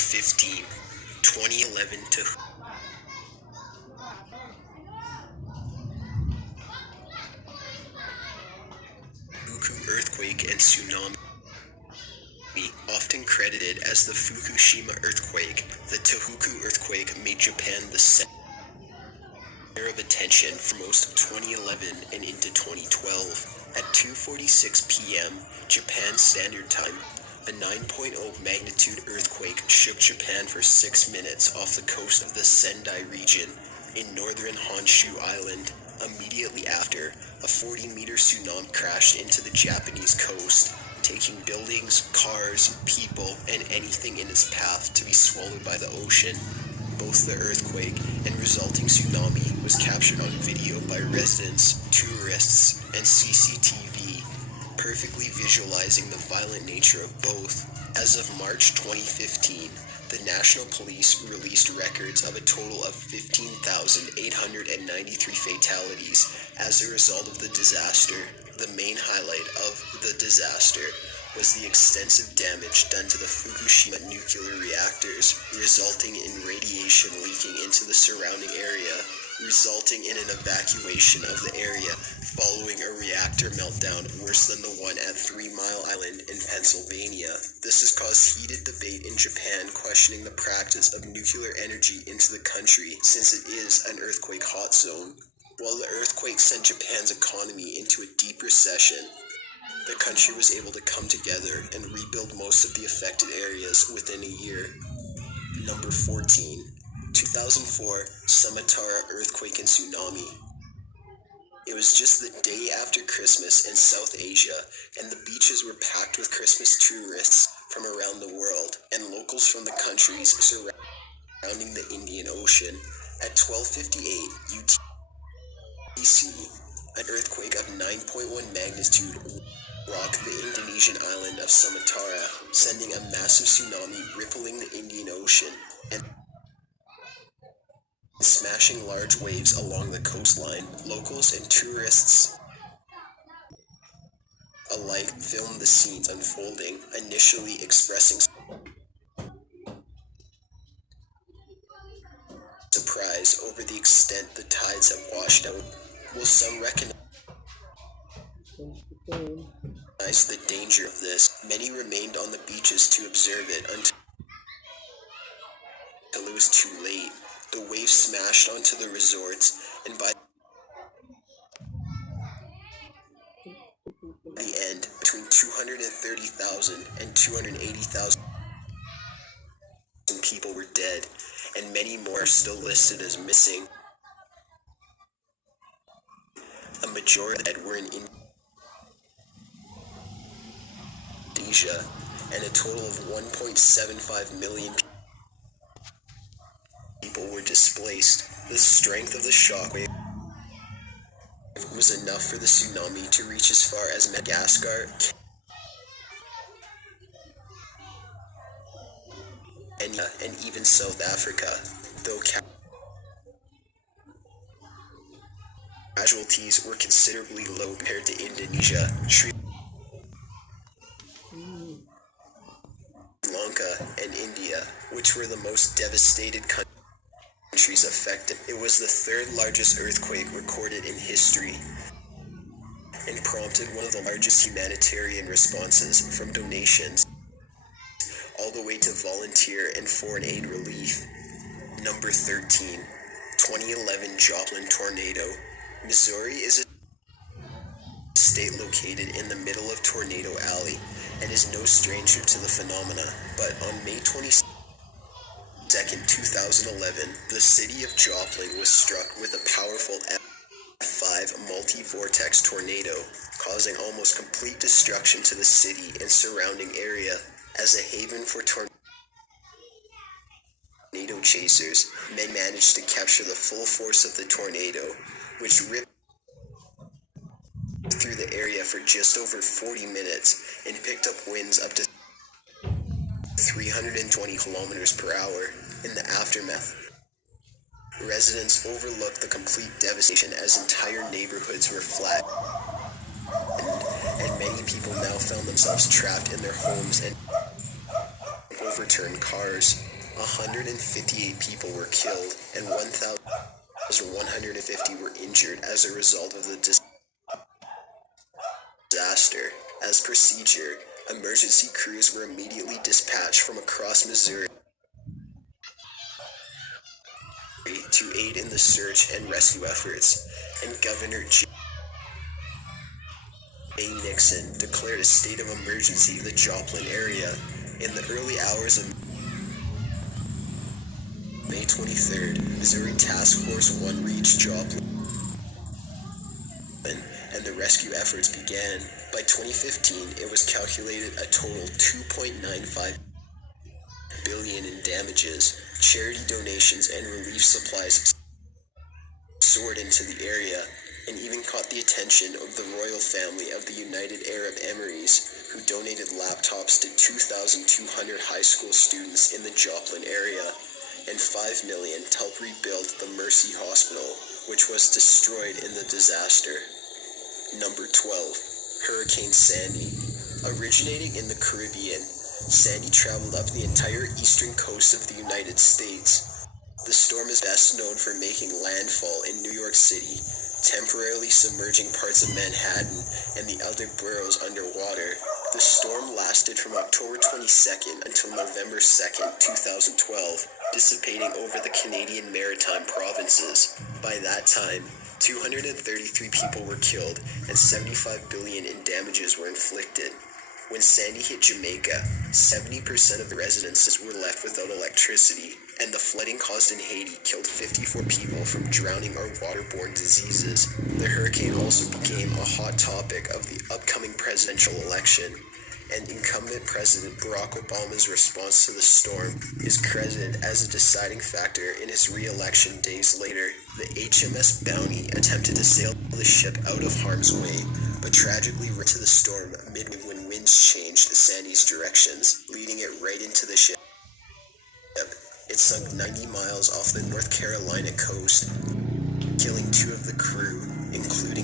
15, 2011 to Fuku earthquake and tsunami. Often credited as the Fukushima earthquake, the Tohoku earthquake made Japan the center of attention for most of 2011 and into 2012. At 2:46 p.m. Japan Standard Time, a 9.0 magnitude earthquake shook Japan for 6 minutes off the coast of the Sendai region in northern Honshu Island. Immediately after, a 40-meter tsunami crashed into the Japanese coast, taking buildings, cars, people, and anything in its path to be swallowed by the ocean. Both the earthquake and resulting tsunami was captured on video by residents, tourists, and CCTV, perfectly visualizing the violent nature of both. As of March 2015, the National Police released records of a total of 15,893 fatalities as a result of the disaster. The main highlight of the disaster was the extensive damage done to the Fukushima nuclear reactors, resulting in radiation leaking into the surrounding area, resulting in an evacuation of the area following a reactor meltdown worse than the one at 3 Mile Island in Pennsylvania. This has caused heated debate in Japan questioning the practice of nuclear energy into the country since it is an earthquake hot zone. While the earthquake sent Japan's economy into a deep recession, the country was able to come together and rebuild most of the affected areas within a year. Number 14. 2004 Sumatra earthquake and tsunami. It was just the day after Christmas in South Asia, and the beaches were packed with Christmas tourists from around the world and locals from the countries surrounding the Indian Ocean. At 12:58 UTC, an earthquake of 9.1 magnitude rocked the Indonesian island of Sumatra, sending a massive tsunami rippling the Indian Ocean and smashing large waves along the coastline. Locals and tourists alike filmed the scenes unfolding, initially expressing surprise over the extent the tides have washed out. Will some recognize the danger of this? Many remained on the beaches to observe it until it was too late. The waves smashed onto the resorts, and by the end, between 230,000 and 280,000 people were dead, and many more are still listed as missing. A majority were in Indonesia, and a total of 1.75 million people were displaced. The strength of the shockwave was enough for the tsunami to reach as far as Madagascar, Kenya, and even South Africa, though casualties were considerably low compared to Indonesia, Sri Lanka, and India, which were the most devastated countries affected. It was the third largest earthquake recorded in history and prompted one of the largest humanitarian responses, from donations all the way to volunteer and foreign aid relief. Number 13. 2011 Joplin tornado. Missouri is a state located in the middle of Tornado Alley and is no stranger to the phenomena, but on May 22nd, 2011, the city of Joplin was struck with a powerful F5 multi-vortex tornado, causing almost complete destruction to the city and surrounding area. As a haven for tornado chasers, men managed to capture the full force of the tornado, which ripped through the area for just over 40 minutes and picked up winds up to 320 kilometers per hour. In the aftermath, residents overlooked the complete devastation as entire neighborhoods were flattened, and many people now found themselves trapped in their homes and overturned cars. 158 people were killed and 1,150 were injured as a result of the disaster. As procedure, emergency crews were immediately dispatched from across Missouri to aid in the search and rescue efforts, and Governor J. Nixon declared a state of emergency in the Joplin area. In the early hours of May 23rd, Missouri Task Force 1 reached Joplin, and the rescue efforts began. By 2015, it was calculated a total $2.95 billion in damages. Charity donations and relief supplies soared into the area and even caught the attention of the royal family of the United Arab Emirates, who donated laptops to 2,200 high school students in the Joplin area, and $5 million to help rebuild the Mercy Hospital, which was destroyed in the disaster. Number 12. Hurricane Sandy. Originating in the Caribbean, Sandy traveled up the entire eastern coast of the United States. The storm is best known for making landfall in New York City, temporarily submerging parts of Manhattan and the other boroughs underwater. The storm lasted from October 22nd until November 2nd, 2012, dissipating over the Canadian Maritime provinces. By that time, 233 people were killed and $75 billion in damages were inflicted. When Sandy hit Jamaica, 70% of the residences were left without electricity, and the flooding caused in Haiti killed 54 people from drowning or waterborne diseases. The hurricane also became a hot topic of the upcoming presidential election, and incumbent President Barack Obama's response to the storm is credited as a deciding factor in his re-election days later. The HMS Bounty attempted to sail the ship out of harm's way, but tragically ran into the storm midway when winds changed Sandy's directions, leading it right into the ship. It sunk 90 miles off the North Carolina coast, killing 2 of the crew, including